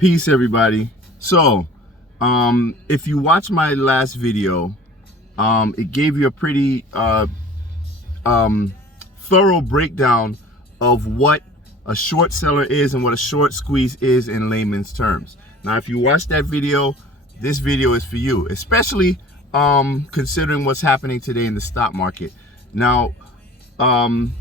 Peace, everybody. So, if you watch my last video, it gave you a pretty thorough breakdown of what a short seller is and what a short squeeze is in layman's terms. Now, if you watch that video, this video is for you, especially considering what's happening today in the stock market. Now, from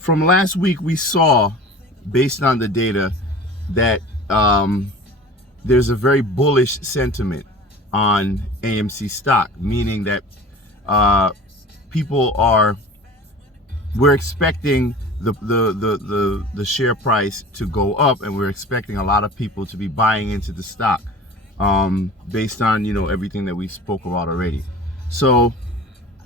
last week, we saw, based on the data, that there's a very bullish sentiment on AMC stock, meaning that we're expecting the share price to go up, and we're expecting a lot of people to be buying into the stock based on everything that we spoke about already. So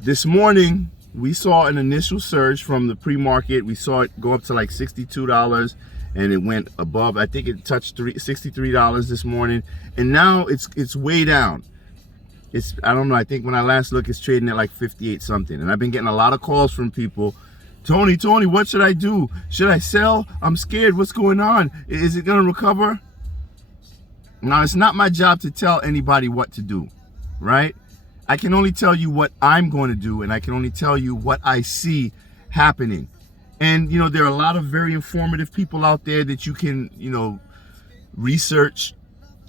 this morning we saw an initial surge from the pre-market. We saw it go up to like $62, and it went above. I think it touched $63 this morning, and now it's way down. I don't know, I think when I last looked, it's trading at like 58 something. And I've been getting a lot of calls from people. Tony, what should I do? Should I sell? I'm scared. What's going on? Is it going to recover? Now, it's not my job to tell anybody what to do, right? I can only tell you what I'm going to do, and I can only tell you what I see happening. And, there are a lot of very informative people out there that you can, research,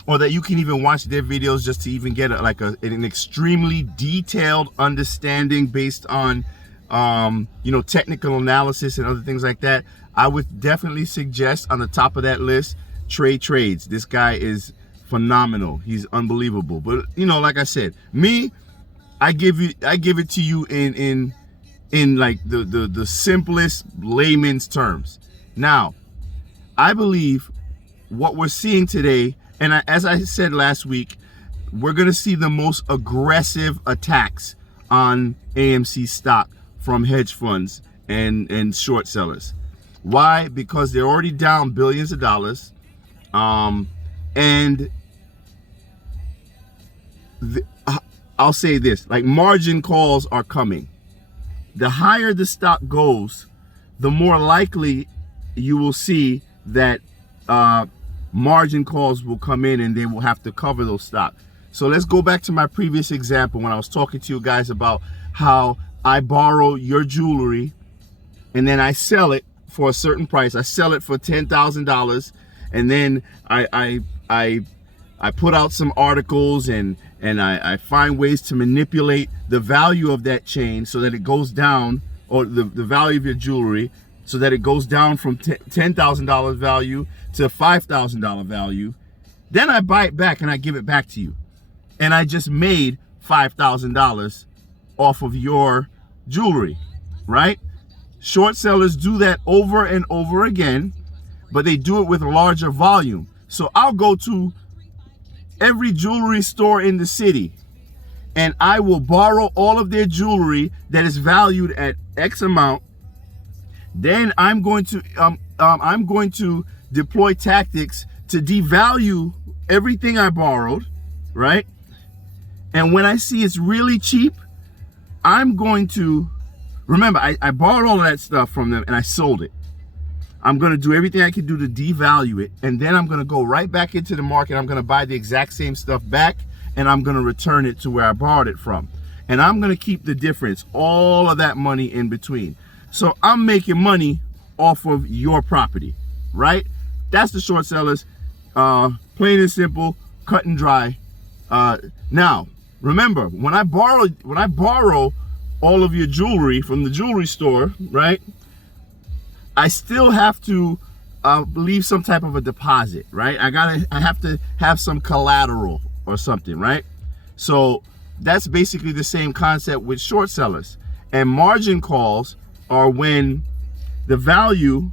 or that you can even watch their videos just to even get an extremely detailed understanding based on, technical analysis and other things like that. I would definitely suggest on the top of that list, Trade Trades. This guy is phenomenal. He's unbelievable. But, like I said, me, I give it to you in like the simplest layman's terms. Now, I believe what we're seeing today, and as I said last week, we're going to see the most aggressive attacks on AMC stock from hedge funds and short sellers. Why? Because they're already down billions of dollars. And I'll say this, like, margin calls are coming. The higher the stock goes, the more likely you will see that margin calls will come in, and they will have to cover those stock. So let's go back to my previous example when I was talking to you guys about how I borrow your jewelry and then I sell it for a certain price. I sell it for $10,000, and then I put out some articles and I find ways to manipulate the value of that chain so that it goes down, or the value of your jewelry, so that it goes down from $10,000 value to $5,000 value. Then I buy it back and I give it back to you. And I just made $5,000 off of your jewelry, right? Short sellers do that over and over again, but they do it with a larger volume. So I'll go to every jewelry store in the city, and I will borrow all of their jewelry that is valued at X amount. Then I'm going to deploy tactics to devalue everything I borrowed, right? And when I see it's really cheap, I'm going to, remember, I borrowed all of that stuff from them and I sold it. I'm going to do everything I can do to devalue it, and then I'm going to go right back into the market. I'm going to buy the exact same stuff back, and I'm going to return it to where I borrowed it from. And I'm going to keep the difference, all of that money in between. So I'm making money off of your property, right? That's the short sellers, plain and simple, cut and dry. Now, remember, when I borrow all of your jewelry from the jewelry store, right, I still have to leave some type of a deposit, right? I have to have some collateral or something, right? So that's basically the same concept with short sellers. And margin calls are when the value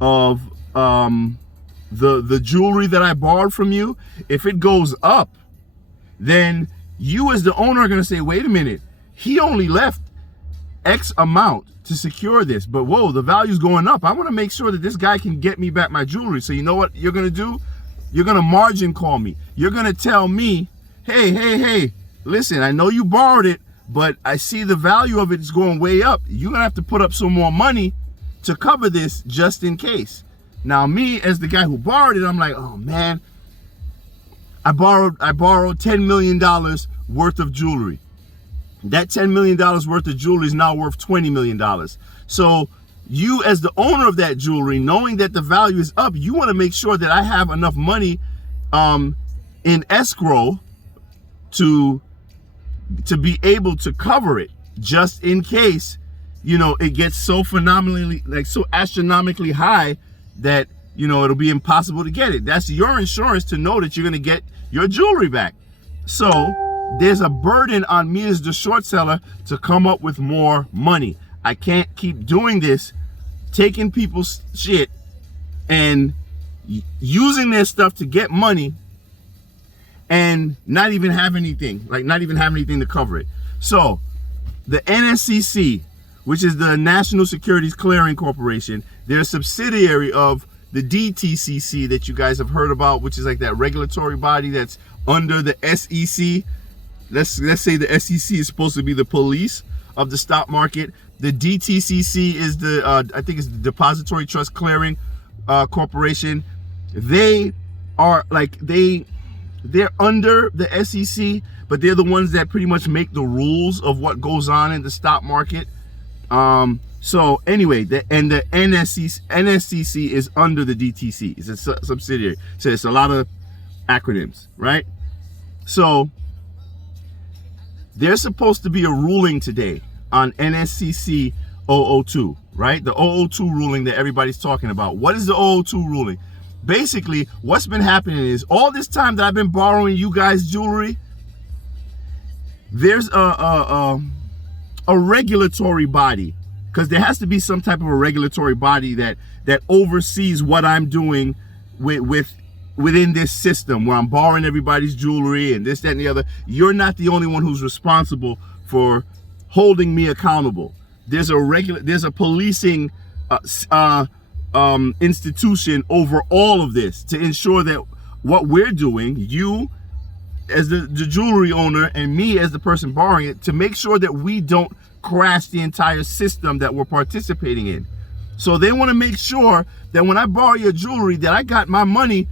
of the jewelry that I borrowed from you, if it goes up, then you as the owner are going to say, wait a minute, he only left X amount to secure this, but whoa, the value's going up. I want to make sure that this guy can get me back my jewelry. So you know what you're going to do? You're going to margin call me. You're going to tell me, hey, listen, I know you borrowed it, but I see the value of it is going way up. You're going to have to put up some more money to cover this just in case. Now, me as the guy who borrowed it, I'm like, oh man, I borrowed $10 million worth of jewelry. That $10 million worth of jewelry is now worth $20 million. So you, as the owner of that jewelry, knowing that the value is up, you want to make sure that I have enough money in escrow to be able to cover it, just in case, you know, it gets so phenomenally, like so astronomically high that, you know, it'll be impossible to get it. That's your insurance to know that you're going to get your jewelry back. So there's a burden on me as the short seller to come up with more money. I can't keep doing this, taking people's shit and using their stuff to get money and not even have anything, to cover it. So the NSCC, which is the National Securities Clearing Corporation, they're a subsidiary of the DTCC that you guys have heard about, which is like that regulatory body that's under the SEC. Let's say the SEC is supposed to be the police of the stock market. The DTCC is the I think it's the Depository Trust Clearing Corporation. They are like they're under the SEC, but they're the ones that pretty much make the rules of what goes on in the stock market. So anyway, the NSCC is under the DTC. It's a subsidiary. So it's a lot of acronyms, right? So there's supposed to be a ruling today on NSCC 002, right? The 002 ruling that everybody's talking about. What is the 002 ruling? Basically, what's been happening is all this time that I've been borrowing you guys jewelry, there's a regulatory body, because there has to be some type of a regulatory body that oversees what I'm doing within this system where I'm borrowing everybody's jewelry and this, that, and the other. You're not the only one who's responsible for holding me accountable. There's a policing institution over all of this to ensure that what we're doing, you as the jewelry owner and me as the person borrowing it, to make sure that we don't crash the entire system that we're participating in. So they want to make sure that when I borrow your jewelry, that I got my money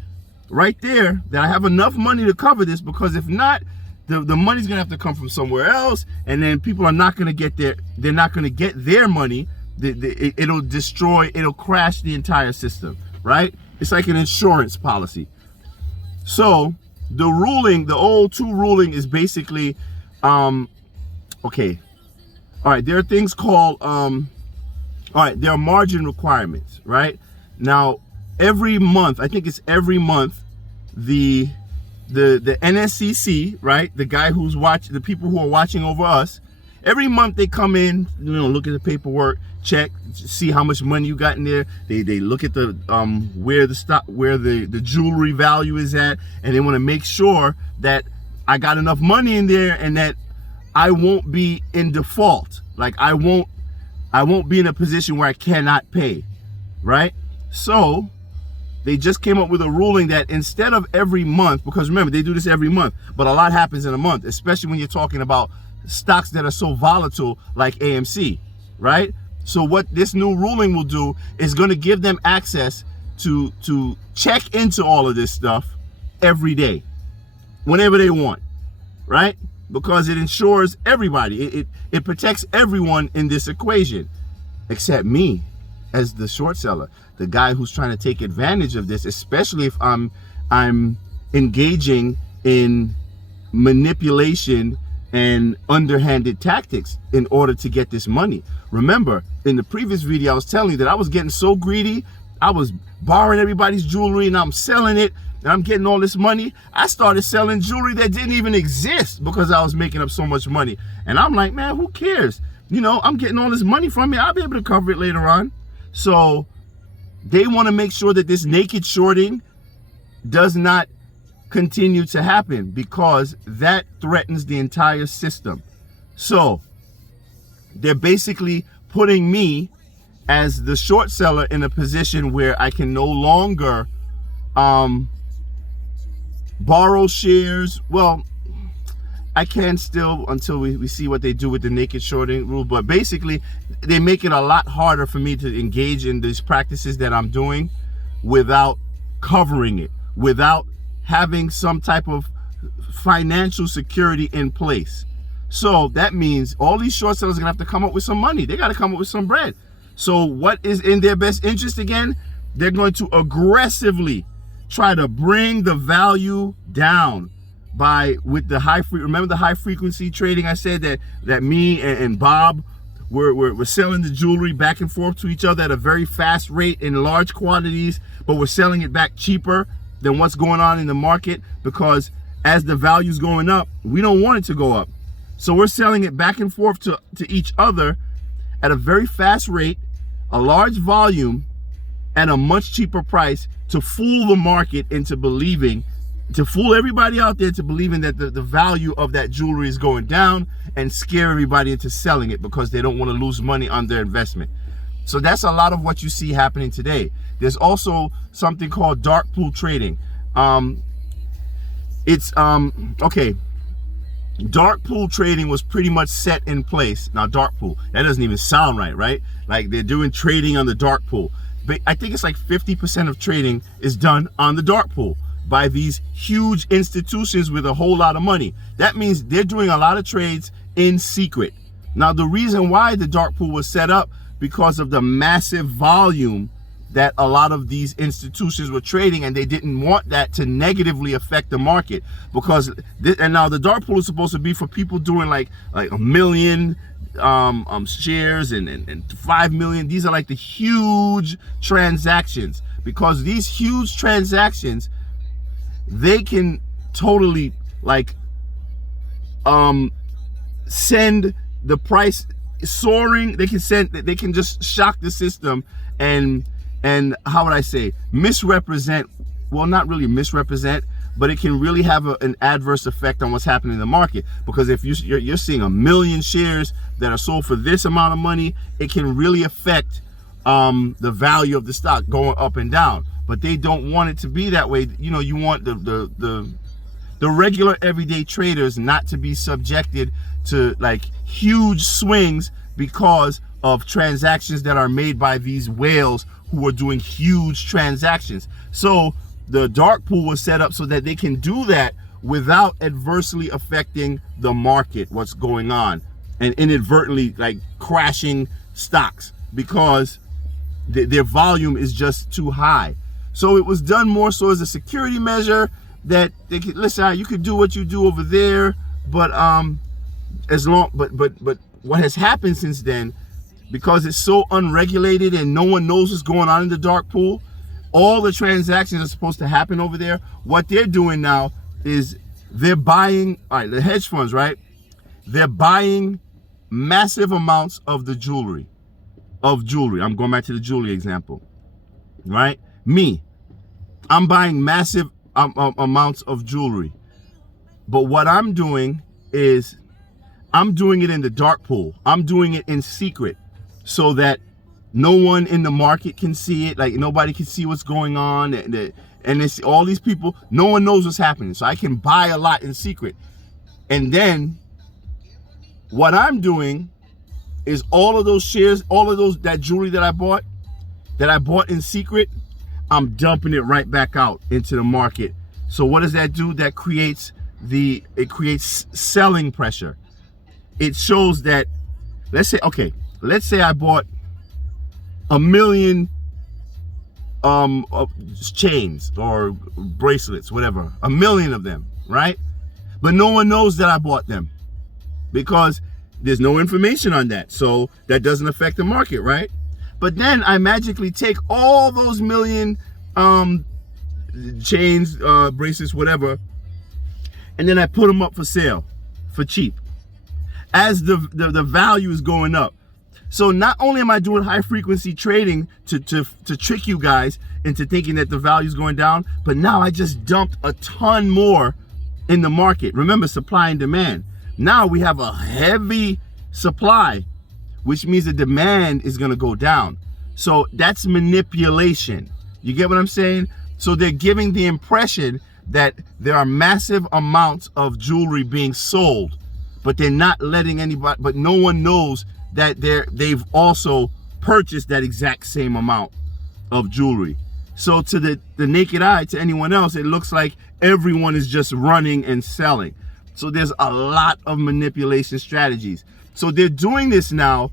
right there, that I have enough money to cover this, because if not, the money's gonna have to come from somewhere else, and then people are not gonna get they're not gonna get their money. It'll crash the entire system, right? It's like an insurance policy. So the ruling, the 002 ruling is basically, okay. All right, there are things called, there are margin requirements, right? Now, every month, I think it's every month, the NSCC, right? The guy who's watching, the people who are watching over us, every month they come in, you know, look at the paperwork, check, see how much money you got in there. They look at the where the jewelry value is at, and they want to make sure that I got enough money in there and that I won't be in default. Like I won't be in a position where I cannot pay, right? So they just came up with a ruling that instead of every month, because remember, they do this every month, but a lot happens in a month, especially when you're talking about stocks that are so volatile like AMC, right? So what this new ruling will do is going to give them access to check into all of this stuff every day, whenever they want, right? Because it ensures everybody, it protects everyone in this equation, except me as the short seller, the guy who's trying to take advantage of this, especially if I'm engaging in manipulation and underhanded tactics in order to get this money. Remember, in the previous video, I was telling you that I was getting so greedy. I was borrowing everybody's jewelry and I'm selling it, and I'm getting all this money. I started selling jewelry that didn't even exist because I was making up so much money. And I'm like, man, who cares? You know, I'm getting all this money from it. I'll be able to cover it later on. So they want to make sure that this naked shorting does not continue to happen, because that threatens the entire system. So they're basically putting me as the short seller in a position where I can no longer borrow shares. Well, I can still, until we see what they do with the naked shorting rule, but basically they make it a lot harder for me to engage in these practices that I'm doing without covering it, without having some type of financial security in place. So that means all these short sellers are gonna have to come up with some money. They gotta come up with some bread. So what is in their best interest again? They're going to aggressively try to bring the value down with the remember the high frequency trading I said that me and Bob we're selling the jewelry back and forth to each other at a very fast rate in large quantities, but we're selling it back cheaper than what's going on in the market, because as the value's going up, we don't want it to go up. So we're selling it back and forth to each other at a very fast rate, a large volume, at a much cheaper price, to fool the market into believing, to fool everybody out there to believing that the value of that jewelry is going down, and scare everybody into selling it because they don't want to lose money on their investment. So that's a lot of what you see happening today. There's also something called dark pool trading. Okay. Dark pool trading was pretty much set in place. Now, dark pool, that doesn't even sound right, right? Like they're doing trading on the dark pool. But I think it's like 50% of trading is done on the dark pool by these huge institutions with a whole lot of money. That means they're doing a lot of trades in secret. Now, the reason why the dark pool was set up, because of the massive volume that a lot of these institutions were trading, and they didn't want that to negatively affect the market, because and now the dark pool is supposed to be for people doing like 1 million shares and 5 million. These are like the huge transactions, because these huge transactions, they can totally like send the price soaring. They can just shock the system and how would I say, misrepresent, well, not really misrepresent, but it can really have an adverse effect on what's happening in the market. Because if you're seeing 1 million shares that are sold for this amount of money, it can really affect the value of the stock going up and down. But they don't want it to be that way. You know, you want the regular everyday traders not to be subjected to like huge swings because of transactions that are made by these whales who are doing huge transactions. So the dark pool was set up so that they can do that without adversely affecting the market, what's going on, and inadvertently like crashing stocks because their volume is just too high. So it was done more so as a security measure, that they could, listen, you could do what you do over there, but but what has happened since then, because it's so unregulated and no one knows what's going on in the dark pool, all the transactions are supposed to happen over there. What they're doing now is they're buying, all right, the hedge funds, right? They're buying massive amounts of the jewelry. I'm going back to the jewelry example, right? I'm buying massive amounts of jewelry. But what I'm doing is I'm doing it in the dark pool. I'm doing it in secret so that no one in the market can see it. Like nobody can see what's going on. And it's all these people, no one knows what's happening. So I can buy a lot in secret. And then what I'm doing is all of those shares, that jewelry that I bought in secret, I'm dumping it right back out into the market. So what does that do? That creates selling pressure. It shows that, let's say I bought 1 million chains or bracelets, whatever, 1 million of them, right? But no one knows that I bought them because there's no information on that. So that doesn't affect the market, right? But then I magically take all those million chains, bracelets, whatever, and then I put them up for sale for cheap as the value is going up. So not only am I doing high frequency trading to trick you guys into thinking that the value is going down, but now I just dumped a ton more in the market. Remember, supply and demand. Now we have a heavy supply, which means the demand is going to go down. So that's manipulation. You get what I'm saying? So they're giving the impression that there are massive amounts of jewelry being sold, but they're not letting anybody, but no one knows that they've also purchased that exact same amount of jewelry. So to the naked eye, to anyone else, it looks like everyone is just running and selling. So there's a lot of manipulation strategies. So they're doing this now.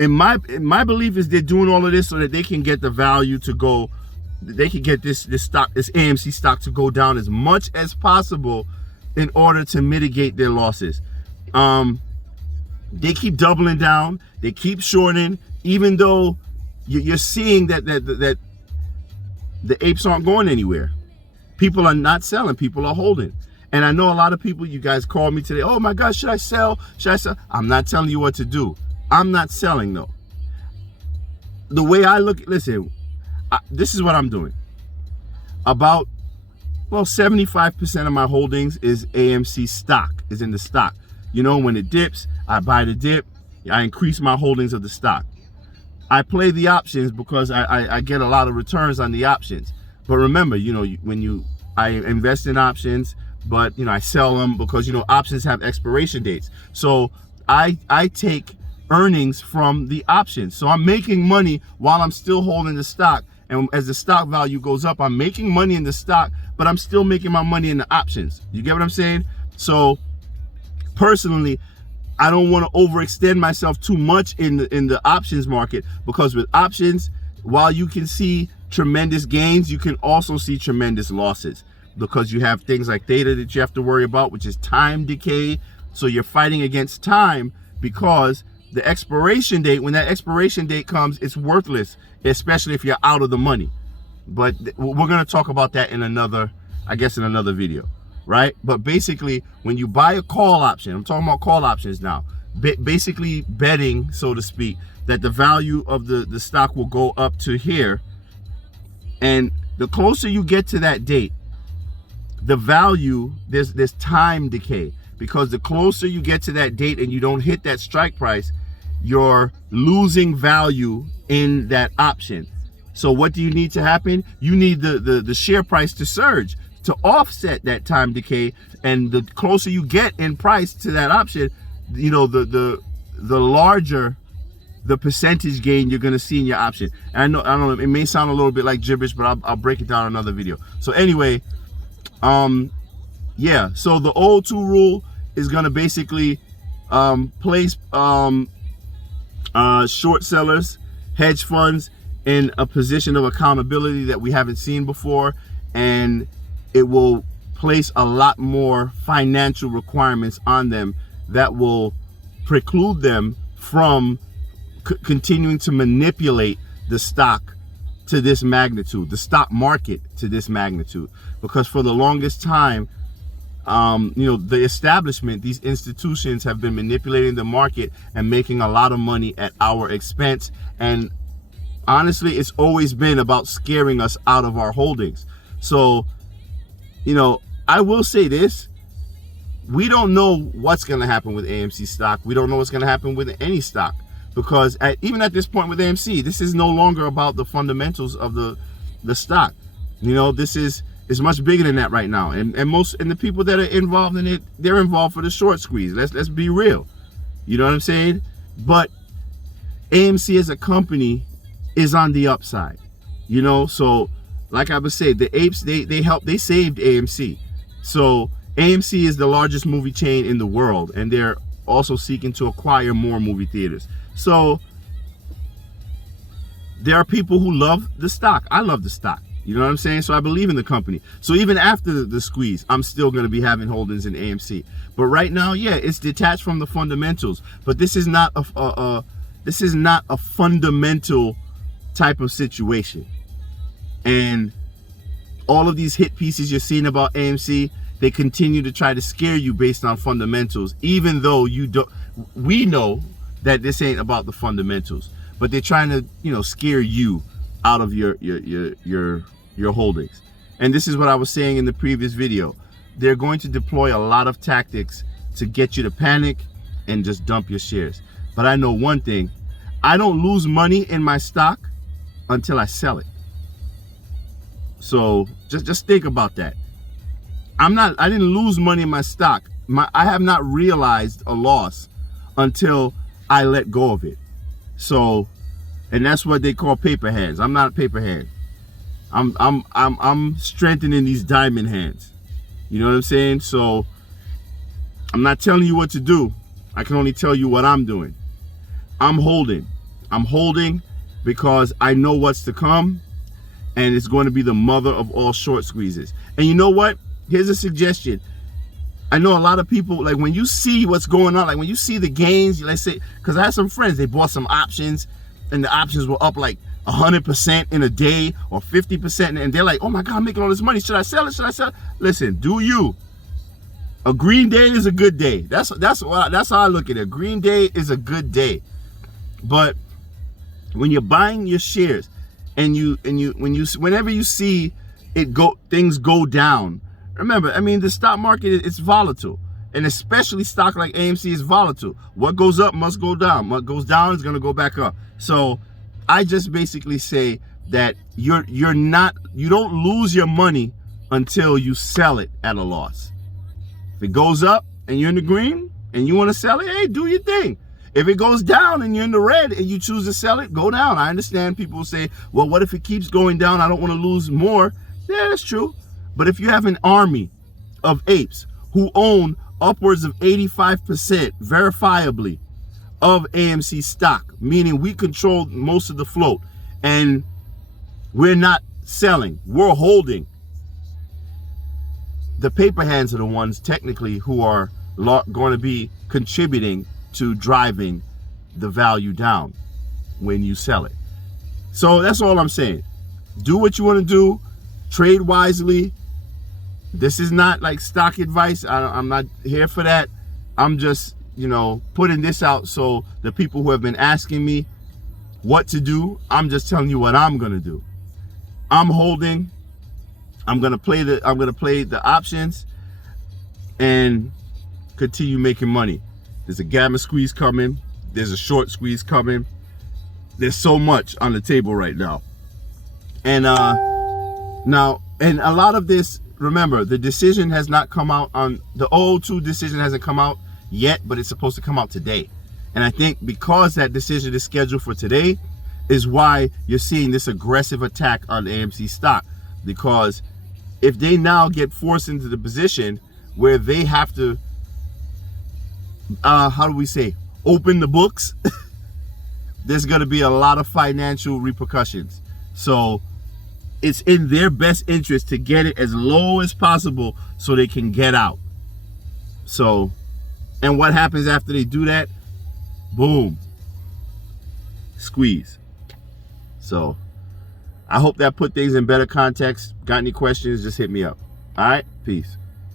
In my belief is they're doing all of this so that they can get the value to go, they can get this stock, this AMC stock, to go down as much as possible in order to mitigate their losses. They keep doubling down, they keep shorting, even though you're seeing that the apes aren't going anywhere. People are not selling, people are holding. And I know a lot of people, you guys called me today, oh my God, should I sell? Should I sell? I'm not telling you what to do. I'm not selling though. The way I look, listen, this is what I'm doing. About, well, 75% of my holdings is AMC stock, is in the stock. You know, when it dips, I buy the dip, I increase my holdings of the stock. I play the options because I get a lot of returns on the options. But remember, you know, I invest in options, but, you know, I sell them because, you know, options have expiration dates. So I take earnings from the options. So I'm making money while I'm still holding the stock. And as the stock value goes up, I'm making money in the stock, but I'm still making my money in the options. You get what I'm saying? So personally, I don't want to overextend myself too much in the options market, because with options, while you can see tremendous gains, you can also see tremendous losses, because you have things like theta that you have to worry about, which is time decay. So you're fighting against time, because the expiration date, when that expiration date comes, it's worthless, especially if you're out of the money. But we're going to talk about that in another, I guess, in another video, right? But basically, when you buy a call option, I'm talking about call options now, basically betting, so to speak, that the value of the stock will go up to here. And the closer you get to that date, the value, there's time decay, because the closer you get to that date and you don't hit that strike price, you're losing value in that option. So what do you need to happen? You need the share price to surge to offset that time decay. And the closer you get in price to that option, you know, the larger the percentage gain you're going to see in your option. And I don't know, it may sound a little bit like gibberish, but I'll break it down in another video. So anyway, yeah, so the old 2 rule is going to basically place short sellers, hedge funds, in a position of accountability that we haven't seen before, and it will place a lot more financial requirements on them that will preclude them from continuing to manipulate the stock to this magnitude, the stock market to this magnitude. Because for the longest time, you know, the establishment, these institutions have been manipulating the market and making a lot of money at our expense. And honestly, it's always been about scaring us out of our holdings. So, you know, I will say this, we don't know what's going to happen with AMC stock. We don't know what's going to happen with any stock, because even at this point with AMC, this is no longer about the fundamentals of the stock. You know, this is much bigger than that right now. And the people that are involved in it, they're involved for the short squeeze. Let's be real. You know what I'm saying? But AMC as a company is on the upside. You know, so like I would say, the apes, they saved AMC. So AMC is the largest movie chain in the world, and they're also seeking to acquire more movie theaters. So there are people who love the stock. I love the stock. You know what I'm saying? So I believe in the company. So even after the squeeze, I'm still going to be having holdings in AMC. But right now, yeah, it's detached from the fundamentals. But this is not a fundamental type of situation. And all of these hit pieces you're seeing about AMC, they continue to try to scare you based on fundamentals, even though we know that this ain't about the fundamentals, but they're trying to, you know, scare you out of your holdings. And this is what I was saying in the previous video. They're going to deploy a lot of tactics to get you to panic and just dump your shares. But I know one thing, I don't lose money in my stock until I sell it. So just think about that. I didn't lose money in my stock. I have not realized a loss until I let go of it. So, and that's what they call paper hands. I'm not a paper hand. I'm strengthening these diamond hands. You know what I'm saying? So I'm not telling you what to do. I can only tell you what I'm doing. I'm holding. I'm holding because I know what's to come, and it's going to be the mother of all short squeezes. And you know what? Here's a suggestion. I know a lot of people, like when you see what's going on, like when you see the gains, let's say, because I have some friends, they bought some options and the options were up like 100% in a day or 50%. And they're like, oh my God, I'm making all this money. Should I sell it? Should I sell it? Listen, do you. A green day is a good day. That's how I look at it. A green day is a good day. But when you're buying your shares and whenever you see things go down, remember, I mean, the stock market, it's volatile, and especially stock like AMC is volatile. What goes up must go down. What goes down is going to go back up. So I just basically say that you don't lose your money until you sell it at a loss. If it goes up and you're in the green and you want to sell it, hey, do your thing. If it goes down and you're in the red and you choose to sell it, go down. I understand people say, well, what if it keeps going down? I don't want to lose more. Yeah, that's true. But if you have an army of apes who own upwards of 85% verifiably of AMC stock, meaning we control most of the float, and we're not selling, we're holding, the paper hands are the ones technically who are going to be contributing to driving the value down when you sell it. So that's all I'm saying. Do what you want to do. Trade wisely. This is not like stock advice. I'm not here for that. I'm just, putting this out so the people who have been asking me what to do, I'm just telling you what I'm going to do. I'm holding. I'm going to play the options and continue making money. There's a gamma squeeze coming. There's a short squeeze coming. There's so much on the table right now. And and a lot of this, remember, the decision has not come out on the 002 decision hasn't come out yet, but it's supposed to come out today. And I think because that decision is scheduled for today is why you're seeing this aggressive attack on AMC stock. Because if they now get forced into the position where they have to, open the books, there's going to be a lot of financial repercussions. So it's in their best interest to get it as low as possible so they can get out. So, and what happens after they do that? Boom. Squeeze. So, I hope that put things in better context. Got any questions, just hit me up. All right? Peace.